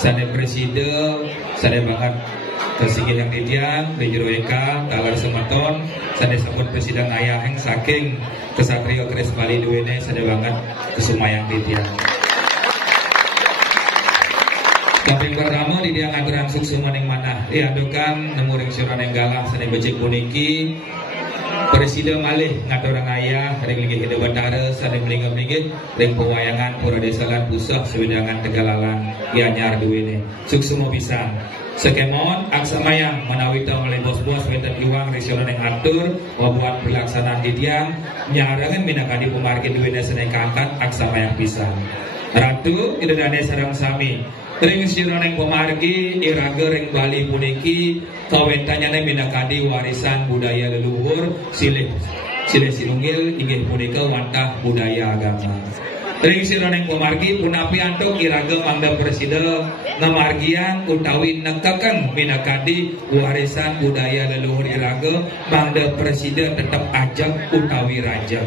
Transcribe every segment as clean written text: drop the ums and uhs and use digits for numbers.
Sane presiden, sane banget tersinggil yang didiang, Bejero Eka, talar semeton, sane sampun presiden ayah yang saking kesatrio keris Bali duwene, sane banget kesumayang didiang. Tapi pertama didiang aturan suksu maning mana, diadukan nemu ring syuran yang galah, sane becek puniki. Presiden malih ngaturang ayah ring linggih Hida Batara saling melinggih ring pewayangan pura desa lan pusat sewedangan Tegalalan Gianyar duwene suksuma pisan sekemon aksamayang menawi ta oleh bos-bos wonten iwang risono ning atur buat pelaksanaan didiang nyarangan minangkani pemargi duwene seneng kangkat aksamayang pisan Ratu idadane sareng sami ring sironeng pemargi iraga ring Bali puniki kawentanyane minangkani warisan budaya leluhur silih sinunggil inggih punika wantah budaya agama. Ring sironeng pemargi punapi antuk iraga mangda presiden ngamargian utawi nengkeken minangkani warisan budaya leluhur iraga mangda presiden tetap ajak utawi raja.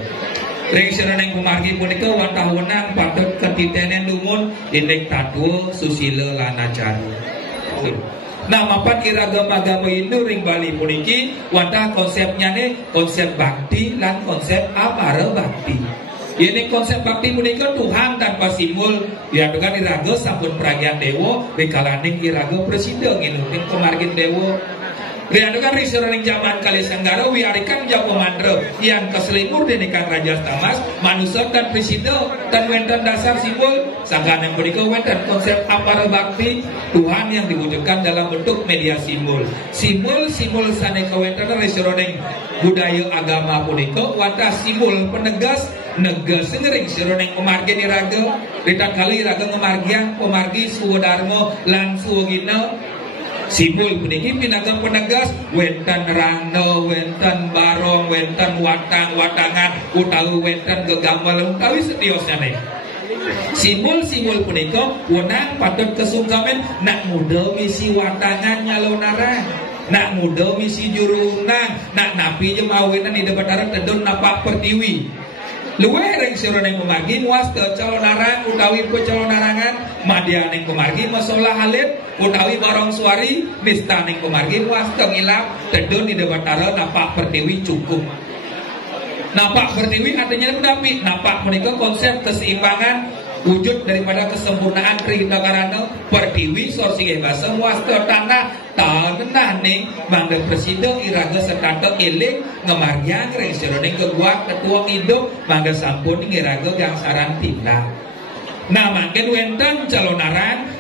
Ring sironeng pemargi punika wantah wenang patut ketitenen lumun indek tatwa susila lan acara. Nah, mapan iraga agama Hindu ring Bali puniki wantah konsepnya nih konsep bakti lan konsep amara bakti. Ini konsep bakti punika Tuhan tanpa simbol diadukan iraga sampun pragian dewa rikalaning iraga presiden ing pemargin dewa. Riadukan riseroning zaman kali sanggara wiarikan jago mandra yang keselimur dinikan Raja Tamas manusia dan presiden dan wenten dasar simbol sangkan yang punika wenten konsep amara bakti Tuhan yang diwujudkan dalam bentuk media simbol sane kawenten riseroning budaya agama punika wantah simbol penegas negas sengering sironing pemargi iraga ritan kali iraga ngemargian pemargi suwodarmo lan suwogina simbol puniki pinagam penegas wenten rangno, wenten barong, wenten watangan utawi wenten gegamel utawi setiosane. Simbol-simbol punika wenang patut kesungkamen nak muda misi watangan nyalonara. Nak muda misi juru unang, nak napi jemawinan di Batara tedon napak pertiwi. luweh ring sira ning pemargi muasta calonarang utawi pecalonarangan madya ning pemargi masalah halit utawi barong suari nista ning pemargi muasta ngilap tedon di debatara napak pertiwi cukup. Napak pertiwi artinya mendapi napak menika konsep keseimbangan wujud daripada kesempurnaan kriyita karana pertiwi sorsi bahasa muasta tanah tanah ning mangga presiden iraga setata eling ngemargyang ring sira ning keguak ketua hidup mangga sampun ning iraga gangsaran timna. Nah mangken wenten calonarang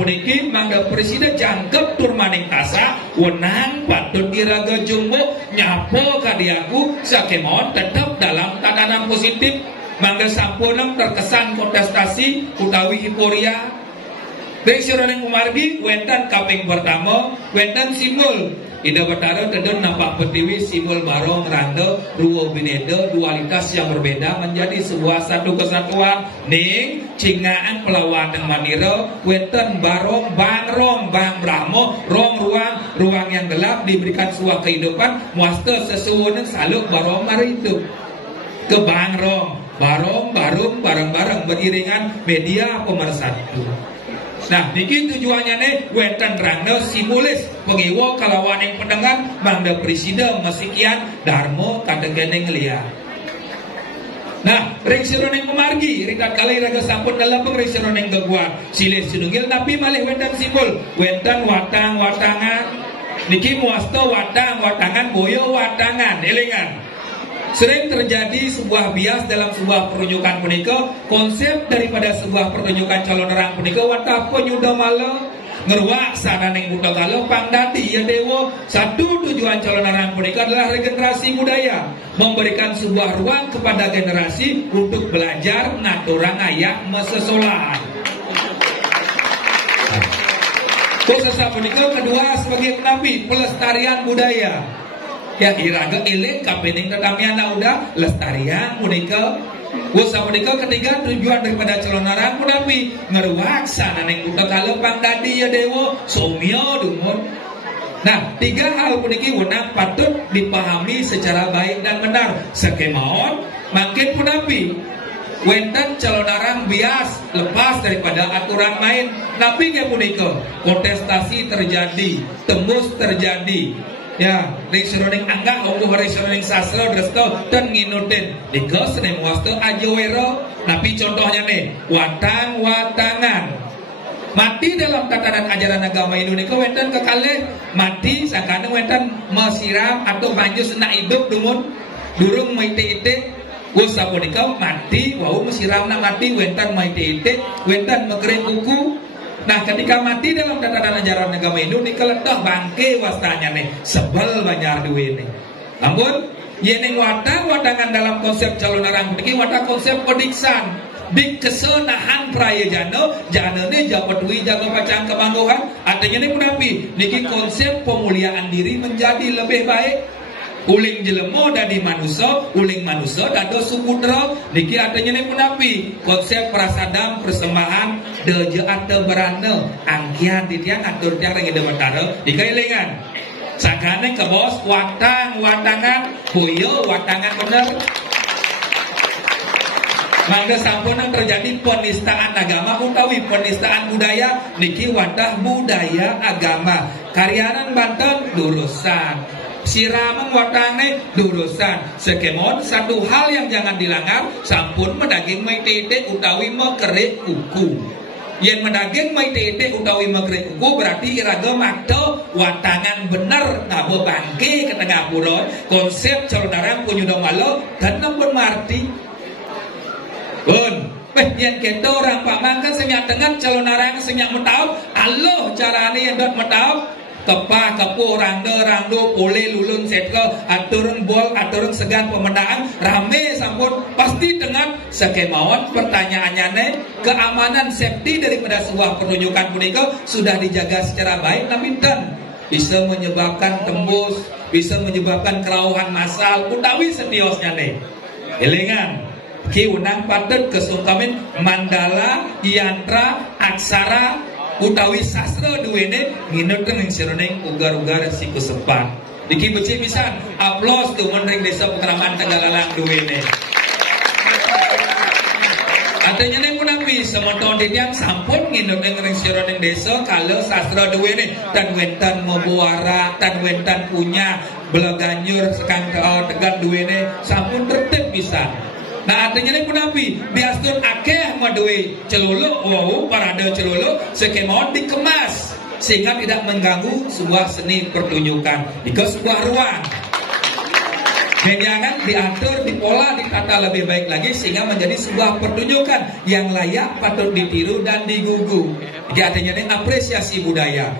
puniki mangga presiden jangkep tur maning tasa wenang patut iraga jumbo nyapo kadiaku sakemon tetap dalam tatanan positif mangga sampun terkesan kontestasi utawi hiporia. Ring sira ning pemargi wenten kaping pertama wenten simbol ida betara tedon nampak pertiwi simbol barong randa ruwo bineda dualitas yang berbeda menjadi sebuah satu kesatuan ning cingaan pelawatan manira wenten barong bang brahmo ruang yang gelap diberikan sebuah kehidupan muasta sesuwun saluk barong maritu ke barong bareng-bareng beriringan media pemersatu. Nah, niki tujuannya nih wenten rangda simulis pengiwo kalawan yang pendengar mangda presiden masikian darmo kadengene ngeliat. Nah, ring sira ning pemargi rikat kali raga sampun dalam ring sira ning geguak silih sinunggil tapi malih wenten simbol wenten watangan niki muasta watangan boyo watangan elingan. Sering terjadi sebuah bias dalam sebuah pertunjukan punika. Konsep daripada sebuah pertunjukan calonarang punika wata penyuda mala ngeruak sana ning buta kala pangdati ya dewa. Satu tujuan calonarang punika adalah regenerasi budaya, memberikan sebuah ruang kepada generasi untuk belajar ngaturang ayak mesesolah. Khususnya punika kedua sebagai penapi pelestarian budaya. Ya iraga eling kapening tetamiana udah lestarian punika. Usaha punika ketiga tujuan daripada calonarang punapi ngeruak sana ning buta kala pangdadi ya dewa somya dumun. Nah, tiga hal puniki wenang patut dipahami secara baik dan benar. Sakemaon makin punapi wenten calonarang bias lepas daripada aturan main. Napi ge punika kontestasi terjadi, tembus terjadi. Ya, ring sira ning angga ungguh ring sira ning sastra dresto ten nginutin dikos ning muasta ajawero. Napi contohnya nih watangan mati dalam tatanan ajaran agama Indonesia wenten kekalih mati sakane wenten mesiram atau banjus nak hidup dumun durung maite-ite wis sapunika mati wau mesiram nak mati wenten maite-ite wenten megering kuku. Nah ketika mati dalam tatanan ajaran agama Indonesia letah bangke wastanya nih sebel banyak duit nih. Namun yeneng watangan dalam konsep calonarang niki wata konsep pediksan dik kesenahan praya jana ini jabat dwi jaga pacang kemangguhan artinya ini menapi niki konsep pemuliaan diri menjadi lebih baik. Uling jelemo dadi manusia, uling manusia dado suputra. Niki artinya ini menapi konsep prasadam persembahan deje ate berana angkian titian atur tiang ring ide betara dikailingan. Sakane ke bos watangan boyo watangan bener. Mangga sampun terjadi penistaan agama utawi penistaan budaya niki wadah budaya agama. Karyanan Banten durusan siraman watangne durusan sekemon satu hal yang jangan dilanggar sampun mendaging maitete utawi mekerek kuku. Yen mendaging maitete utawi mekerek kuku berarti iraga makto watangan bener ngabo bangke ke tengah puron konsep calonarang punyuda malo dan nampun marti pun yen kita orang pamangkan senyak dengan calonarang senyak metau Allah carane yang dot metau kepa kepu rangdo pole lulun setke aturun bol aturun segan pemendaan rame sampun pasti dengan sekemauan pertanyaannya nih keamanan safety daripada sebuah pertunjukan punika sudah dijaga secara baik tapi dan bisa menyebabkan tembus bisa menyebabkan kerauhan massal utawi setiosnya nih elingan ki unang patut kesungkamin mandala yantra aksara utawi sastra duwene nginuten ing sira ning ugar-ugar siku sepan. Iki becik pisan. Aplaus tuh ring desa Pekraman Tegalalang duwene. Artinya nih punapi sementon yang sampun nginut ring sira ning desa kalau sastra duwene dan wenten mebuara dan wenten punya Belaganjur sekang tegal duwene sampun tertib bisa. Nah artinya ini punapi biastun akeh maduwe celuluk wow parade celuluk sekemon dikemas sehingga tidak mengganggu sebuah seni pertunjukan di sebuah ruang. Dan jangan diatur, dipola, ditata lebih baik lagi sehingga menjadi sebuah pertunjukan yang layak, patut ditiru dan digugu. Jadi artinya ini apresiasi budaya.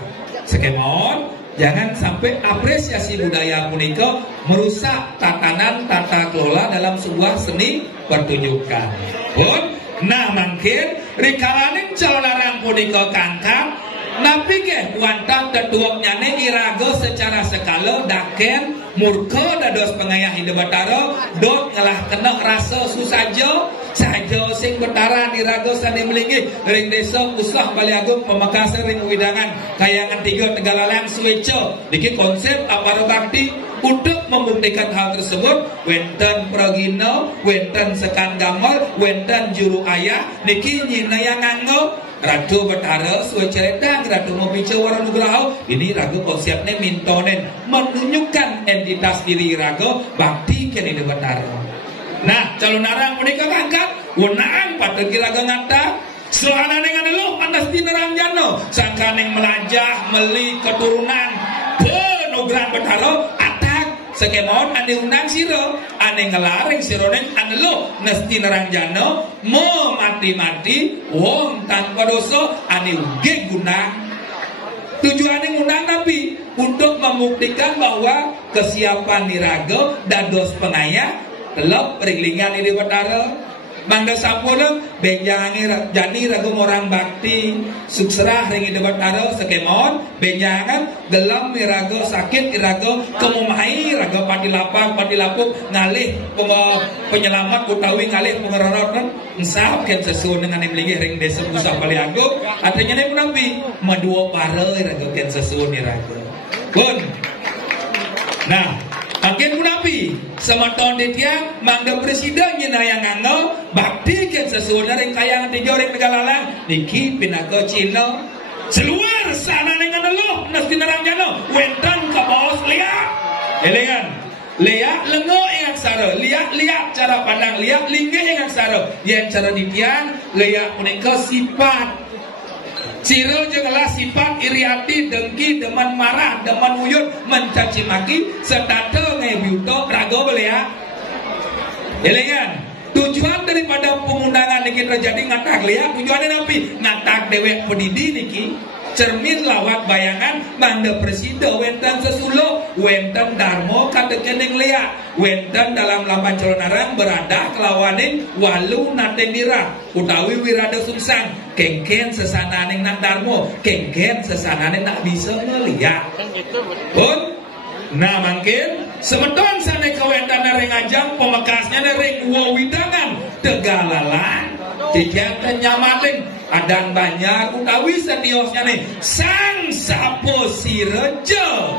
Sekemon, jangan sampai apresiasi budaya punika merusak tatanan tata kelola dalam sebuah seni pertunjukan. Pun, nah mungkin rikalaning calarang punika kangkang, napi ke kuantang tetuaknya irago secara sekala daken murka dados pengayah hidup batara dot ngelah kena rasa susajo sajo sing betaran irago sane melingi ring desa usah Bali Agung Pamekasan ring widangan kayangan 3 Tegalalang Suweco niki konsep aparo bakti untuk membuktikan hal tersebut wenten pragina wenten sekan gamol wenten juru ayah niki nyinaya nganggo Ratu Betara suwe ceretang Ratu Mobica Waranugraha ini ragu konsepnya mintonen menunjukkan entitas diri ragu bakti kini di Betara. Nah calon narang menikah angkat wenaan patut ragu ngata selana dengan lo andas di nerang jano sangkaneng melajah meli keturunan penugram Betara sekemon ane undang siro ane ngelaring siro neng ane lo nesti nerang jano mau mati-mati wong tanpa dosa ane uge guna tujuannya ngundang nabi untuk membuktikan bahwa kesiapan niraga dan dos pengaya telok ringlingan ini betara mangga sampun benjangi jani ragu orang bakti sukserah ringi debat taro sekemon benjangan gelam irago sakit irago kemumai rago pati lapuk ngalih penyelamat utawi ngalih pengeroron ensap ken sesuai dengan yang lagi ring desa Nusa Bali Agung artinya nih nabi madua pare irago ken sesuai irago pun nah makin munapi semeton ditiang mangga presiden yang nganggo bakti ken sesuai ring kayangan 3 ring Tegalalang niki pinago Cina seluar sana dengan lo nasti nerang jano wentan ke bos lihat elengan lihat lengo yang saro lihat cara pandang lihat linggih yang saro yang cara ditiang lihat punika sifat Ciro jengelah sifat iriati, dengki, deman marah, deman uyut, mencaci maki, serta ngebiuto, rago belia. Elengan, tujuan daripada pengundangan niki terjadi ngatak lihat, tujuannya napi ngatak dewek pedidi niki, cermin lawat bayangan, manda presida, wenten sesulo, wenten darmo, kata keneng lihat, wenten dalam lapan calonarang berada kelawaning walu natendira, utawi wirada sungsang. Kengken sesananing nak darmo, kengken sesananing nak bisa ngeliat. Pun, nah mungkin semeton sana kawentan ring ajang pemekasnya ring wawidangan Tegalalang. Jika kenyamating adan banyak utawi seniosnya nih sang sapo sirejo.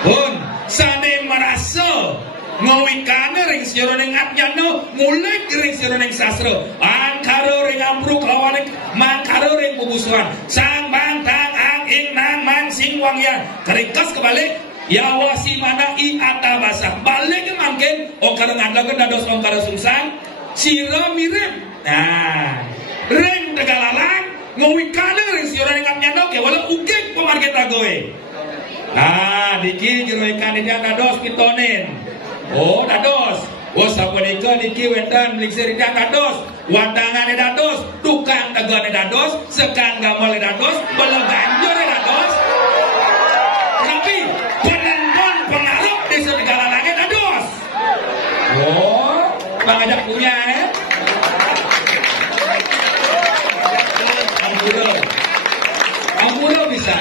Pun, sana merasa ngawikane ring sira ning Atjano ngulik ring sira ning sastra angkara ring ampruk lawane mangkara ring pubusuan sang bantang anging nang mansing wangyan kerikas kebalik ya wasi mana i atabasa balik mangken okara ngadaken dados okara sungsang sira mirip nah ring Tegalalang ngawikane ring sira ning Atjano ke wala ugik pemarget ragoe nah diki jero ikan dia dados pitonen oh dados, oh sapunika niki wenten mliksir ida dados, wadangane dados, tukang tegane dados, sekan gamol dados, beleganjur dados. Tapi penendon pengaruh di Tegalalang dados. Oh, pangajak punya Ampura bisa.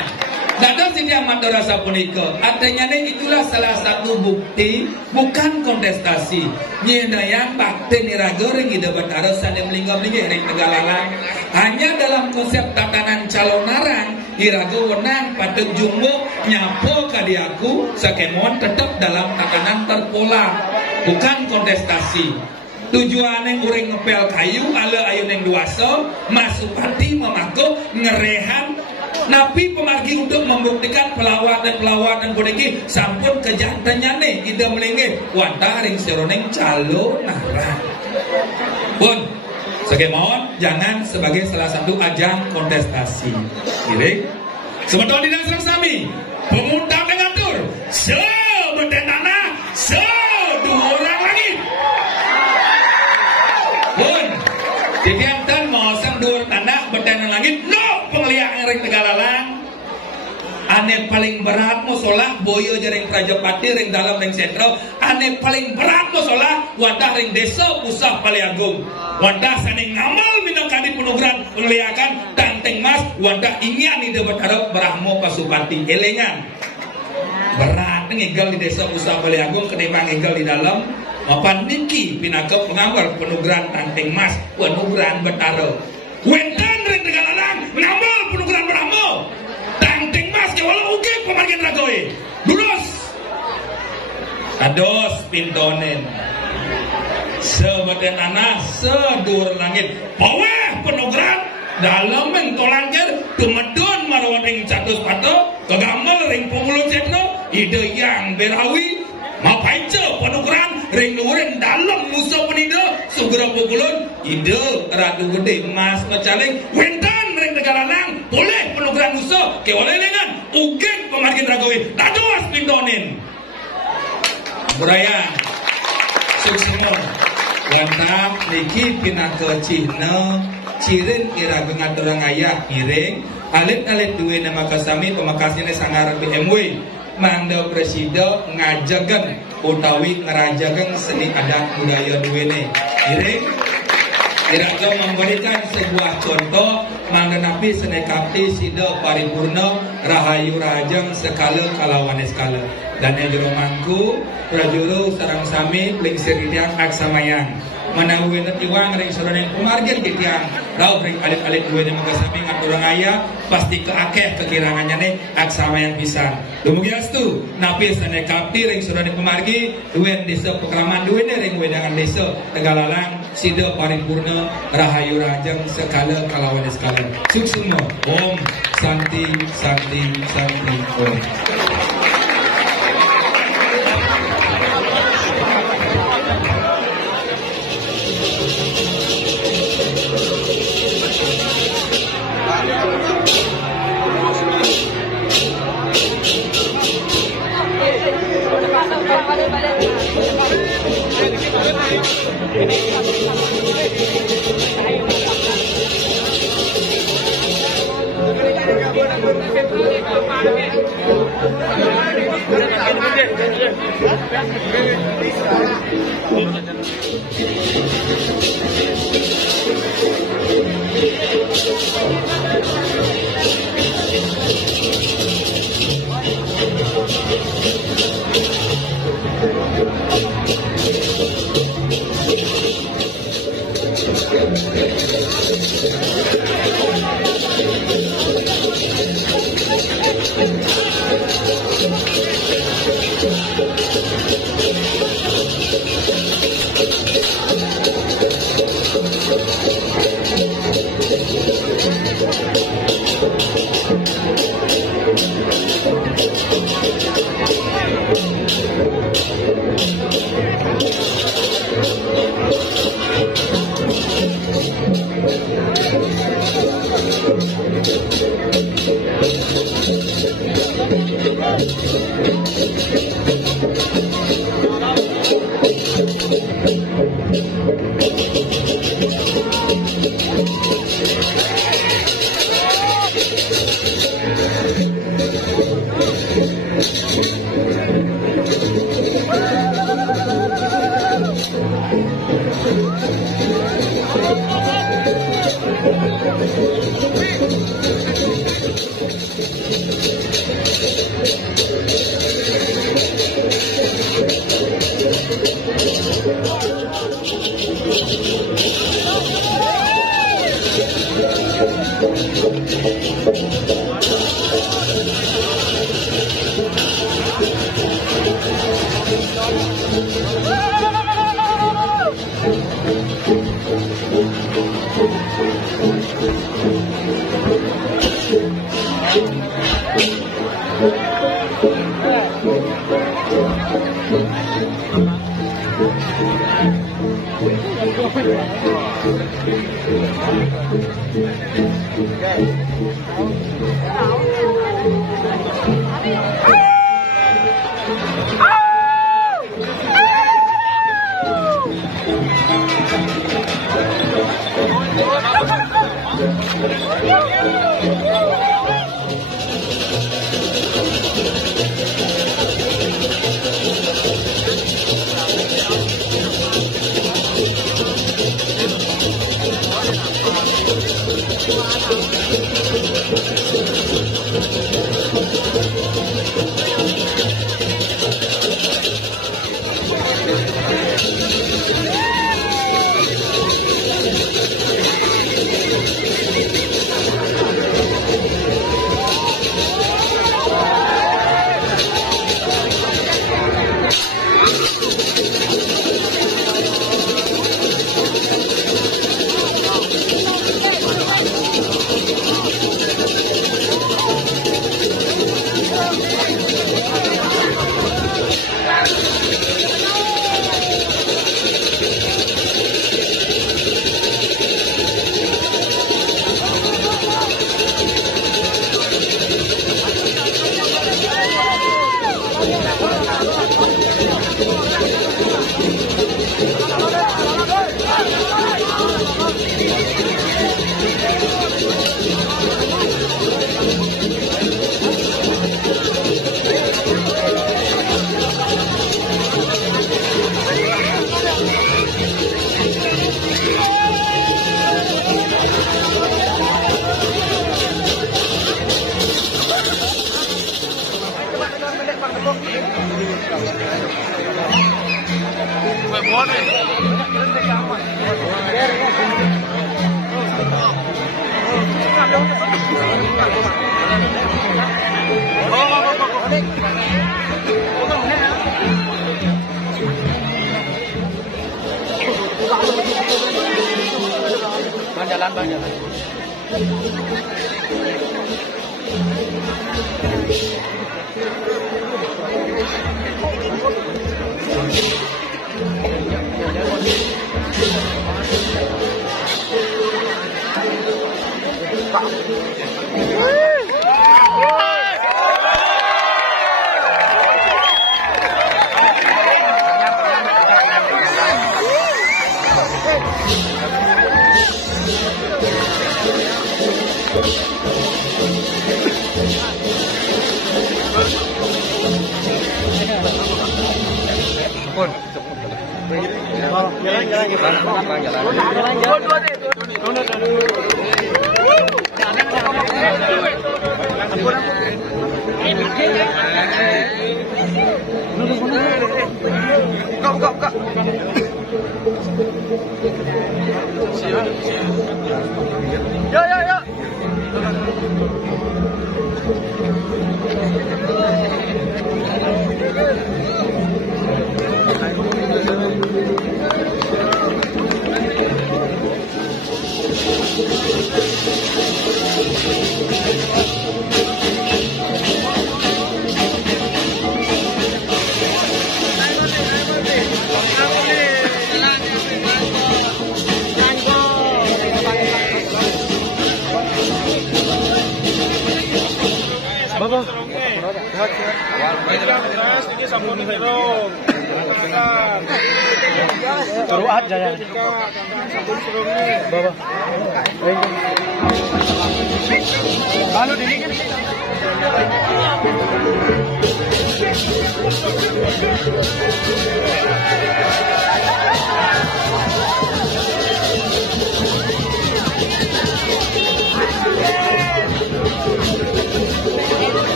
Dados tidak mandora sapunika. Artinya itulah salah satu bukti bukan kontestasi. Nyenayang bakti niraga ring ida betara sane melingga-melinggi ring Tegalalang. Hanya dalam konsep tatanan calon narang iraga wenang patut jumbo nyapo kadiaku sakemon tetap dalam tatanan terpola. Bukan kontestasi. tujuannya ureng ngepel kayu ala ayu neng duaso masupati memako ngerehan napi pemargi untuk membuktikan pelawat dan bodeki sampun kejantannya nih ida melengge wanta ring seroneng calo narang pun segemon jangan sebagai salah satu ajang kontestasi kiri sebetulnya di dalam sami pemuda mengatur sebetulnya dua orang lagi pun dibiarkan mau sang dua tanah bertanah langit no pengliang ring Tegalalang ane paling berat musola boyo jaring Prajapati ring dalam ring sentro ane paling berat musola wadah ring desa pusat Paliagung wadah saning ngamal minangkadi penugaran pengliakan tanteng mas wadah ingian ide berharap Brahmo Pasupati elengan berat ngegel di desa pusat Paliagung ketimbang ngegel di dalam mapan niki pinakep pengambar penugaran tanteng mas penugaran betaro wentan ring Tegalalang ngamal penugaran Brahmo tanteng mas walau uge pemargian ragoy lulus kados pintonen sebeten anak sedur langit bawah penugaran dalam mentolangker kemedon marwan ring catus pato kegamel ring pengulun setno ide yang berawi mapaice penugaran ring nuren dalam musuh penido segera pengulun ide radu gede mas macaleng wentan ring Tegalalang boleh penugaran musuh kewalai dengan ugen pemargin ragowi dados pintonin Buraya suksemon wanta niki pinah ke Cina cirin ira bengat orang ayah miring alit-alit duwe nama kasami pemakasnya sangar BMW mangda presida ngajagan utawi ngerajagan seni adat budaya duwene miring Iraga memberikan sebuah contoh mengenapi senekapti sida paripurna rahayu rajang sekala kalawan skala dan jero mangku prajuru sarang sami lingsir tiang aksamayang manawi tiwang ring saroneng pemargin tiang rau ring alit-alit duwe magasami ngaturang aya pasti keakeh kekirangannya nih aksamayang pisan dumugi astu napi senekapti ring saroneng pemargi duwen desa pekraman duwe ring wedangan desa Tegalalang sida paripurna rahayu rajang sekala kalawan skala suksema om santi santi santi om